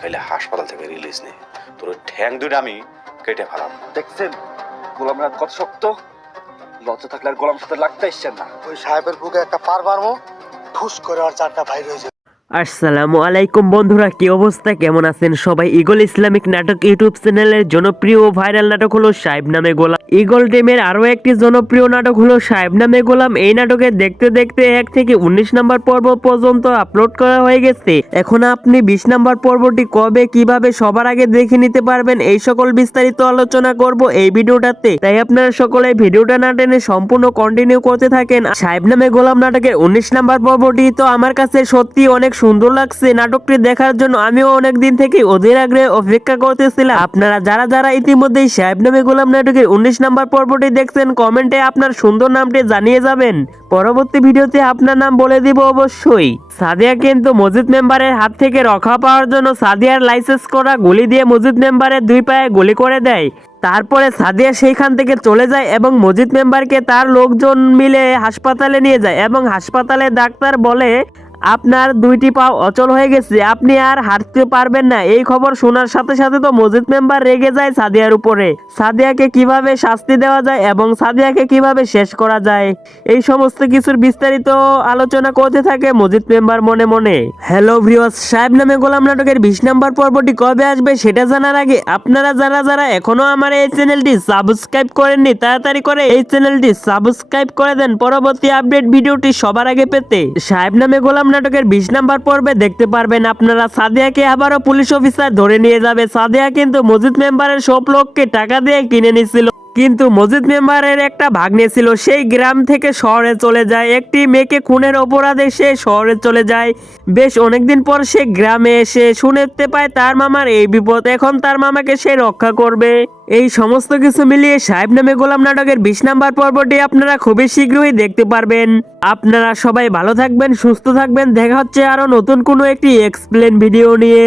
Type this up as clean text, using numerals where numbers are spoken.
খাইলে হাসপাতাল থেকে রিলিজ নেই, তোর ঠ্যাং দুইটা আমি কেটে ফেলাম। দেখছেন গোলামরা কত শক্ত, লজ্জা থাকলে আর গোলাম সাথে লাগতে ইচ্ছেন না। ওই সাহেবের বুকে একটা পার মারবো, ঠুস করে আর চারটা ভাই রয়েছে। আসসালামু আলাইকুম বন্ধুরা, কি অবস্থা, কেমন আছেন সবাই? ইগল ইসলামিক নাটক ইউটিউব চ্যানেলের জনপ্রিয় ও ভাইরাল নাটক হলো সাহেব নামে গোলাম। ইগল টিমের আরো একটি জনপ্রিয় নাটক হলো সাহেব নামে গোলাম। এই নাটকে দেখতে দেখতে 1 থেকে 19 নম্বর পর্ব পর্যন্ত আপলোড করা হয়ে গেছে। এখন আপনি 20 নম্বর পর্বটি কবে কিভাবে সবার আগে দেখে নিতে পারবেন, এই সকল বিস্তারিত আলোচনা করব এই ভিডিওটাতে। তাই আপনারা সকলে ভিডিওটা না টেনে সম্পূর্ণ কন্টিনিউ করতে থাকেন। সাহেব নামে গোলাম নাটকের 19 নম্বর পর্বটি তো আমার কাছে সত্যি অনেক সুন্দর লাগছে। নাটকটি দেখার জন্য আমিও অনেক দিন থেকে অধীর আগ্রহে অপেক্ষা করতেছিলাম। আপনারা যারা যারা ইতিমধ্যেই সাহেব নামে গোলাম নাটকের 19 নম্বর পর্বটি দেখছেন, কমেন্টে আপনার সুন্দর নামটি জানিয়ে যাবেন। পরবর্তী ভিডিওতে আপনার নাম বলে দিব অবশ্যই। সাদিয়া কিন্তু মসজিদ মেম্বারের হাত থেকে রক্ষা পাওয়ার জন্য সাদিয়ার লাইসেন্স করা গুলি দিয়ে মসজিদ মেম্বারের 2 পায়ে গুলি করে দেয়। তারপরে সাদিয়া সেইখান থেকে চলে যায় এবং মসজিদ মেম্বারকে তার লোকজন মিলে হাসপাতালে নিয়ে যায় এবং হাসপাতালে ডাক্তার বলে আপনার 2টি পা অচল হয়ে গেছে, আপনি আর হাঁটতে পারবেন না। এই খবর শোনার সাথে সাথে তো মসজিদ মেম্বার রেগে যায় সাদিয়ার উপরে। সাদিয়াকে কিভাবে শাস্তি দেওয়া যায় এবং সাদিয়াকে কিভাবে শেষ করা যায়, এই সমস্ত কিছুর বিস্তারিত আলোচনা করতে থাকে মসজিদ মেম্বার মনে মনে। হ্যালো ভিউয়ার্স, সাহেব নামে গোলাম নাটকের 20 নম্বর পর্বটি কবে আসবে সেটা জানার আগে আপনারা যারা যারা এখনো আমার এই চ্যানেলটি সাবস্ক্রাইব করেননি, তাড়াতাড়ি করে এই চ্যানেলটি সাবস্ক্রাইব করে দেন পরবর্তী আপডেট ভিডিওটি সবার আগে পেতে। সাহেব নামে গোলাম নাটকের 20 নম্বর পর্বে দেখতে পারবেন আপনারা সাদিয়াকে আবারও পুলিশ অফিসার ধরে নিয়ে যাবে। সাদিয়া কিন্তু মসজিদ মেম্বারের সব লোককে টাকা দিয়ে কিনে নিছিল, কিন্তু মসজিদ মেম্বারের একটা ভাগ্নে ছিল, সেই গ্রাম থেকে শহরে চলে যায়। একটি মেয়েকে খুনের অপরাধে সে শহরে চলে যায়। বেশ অনেকদিন পর সে গ্রামে এসে শুনতে পায় তার মামার এই বিপদ, এখন তার মামাকে সে রক্ষা করবে। এই সমস্ত কিছু মিলিয়ে সাহেব নামে গোলাম নাটকের 20 নম্বর পর্বটি আপনারা খুবই শীঘ্রই দেখতে পারবেন। আপনারা সবাই ভালো থাকবেন, সুস্থ থাকবেন। দেখা হচ্ছে আরো নতুন কোনো একটি এক্সপ্লেন ভিডিও নিয়ে।